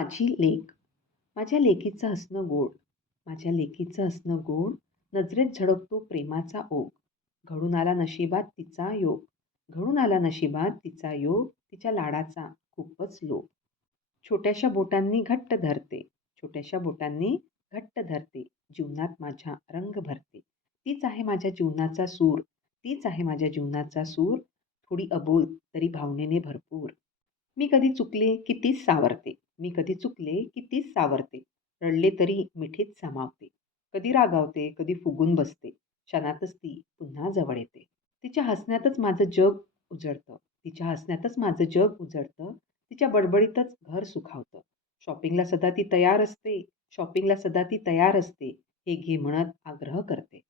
माझी लेख. माझ्या लेकीचं हसणं गोड. माझ्या लेकीचं हसणं गोड. नजरेत झळकतो प्रेमाचा ओघ. घडून आला नशिबात तिचा योग. घडून आला नशिबात तिचा योग. तिच्या लाडाचा खूपच लोभ. छोट्याशा बोटांनी घट्ट धरते. छोट्याशा बोटांनी घट्ट धरते. जीवनात माझ्या रंग भरते. तीच आहे माझ्या जीवनाचा सूर. तीच आहे माझ्या जीवनाचा सूर. थोडी अबोल तरी भावनेने भरपूर. मी कधी चुकले की तीच सावरते. मी कधी चुकले की तीच सावरते. रडले तरी मिठीत सामावते. कधी रागावते कधी फुगून बसते. क्षणातच ती पुन्हा जवळ येते. तिच्या हसण्यातच माझं जग उजळतं. तिच्या हसण्यातच माझं जग उजळतं. तिच्या बडबडीतच घर सुखावतं. शॉपिंगला सदा ती तयार असते. शॉपिंगला सदा ती तयार असते. हे घे म्हणत आग्रह करते.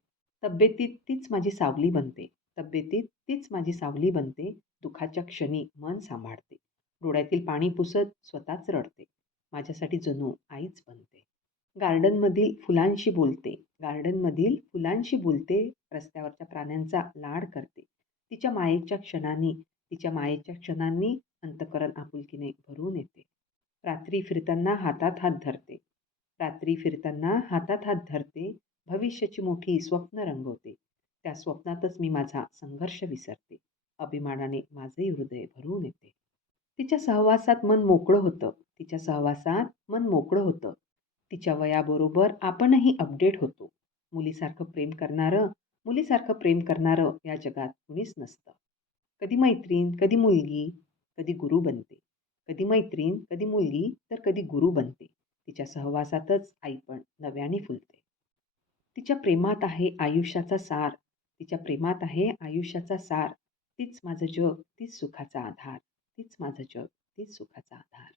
तब्येतीत तीच माझी सावली बनते. तब्येतीत तीच माझी सावली बनते. दुखाच्या क्षणी मन सांभाळते. डोळ्यातील पाणी पुसत स्वतःच रडते. माझ्यासाठी जणू आईच बनते. गार्डनमधील फुलांशी बोलते. गार्डनमधील फुलांशी बोलते रस्त्यावरच्या प्राण्यांचा लाड करते. तिच्या मायेच्या क्षणांनी तिच्या मायेच्या क्षणांनी अंतकरण आपुलकीने भरून येते. रात्री फिरताना हातात हात धरते. रात्री फिरताना हातात हात धरते भविष्याची मोठी स्वप्न रंगवते. त्या स्वप्नातच मी माझा संघर्ष विसरते. अभिमानाने माझे हृदय भरून येते. तिच्या सहवासात मन मोकळं होतं. तिच्या सहवासात मन मोकळं होतं. तिच्या वयाबरोबर आपणही अपडेट होतो. मुलीसारखं प्रेम करणारं मुलीसारखं प्रेम करणारं या जगात कुणीच नसतं. कधी मैत्रीण कधी मुलगी कधी गुरु बनते. कधी मैत्रीण कधी मुलगी तर कधी गुरु बनते. तिच्या सहवासातच आई पण नव्याने फुलते. तिच्या प्रेमात आहे आयुष्याचा सार. तिच्या प्रेमात आहे आयुष्याचा सार. तीच माझं जग तीच सुखाचा आधार. तीच माझं जग तीच सुखाचा आधार.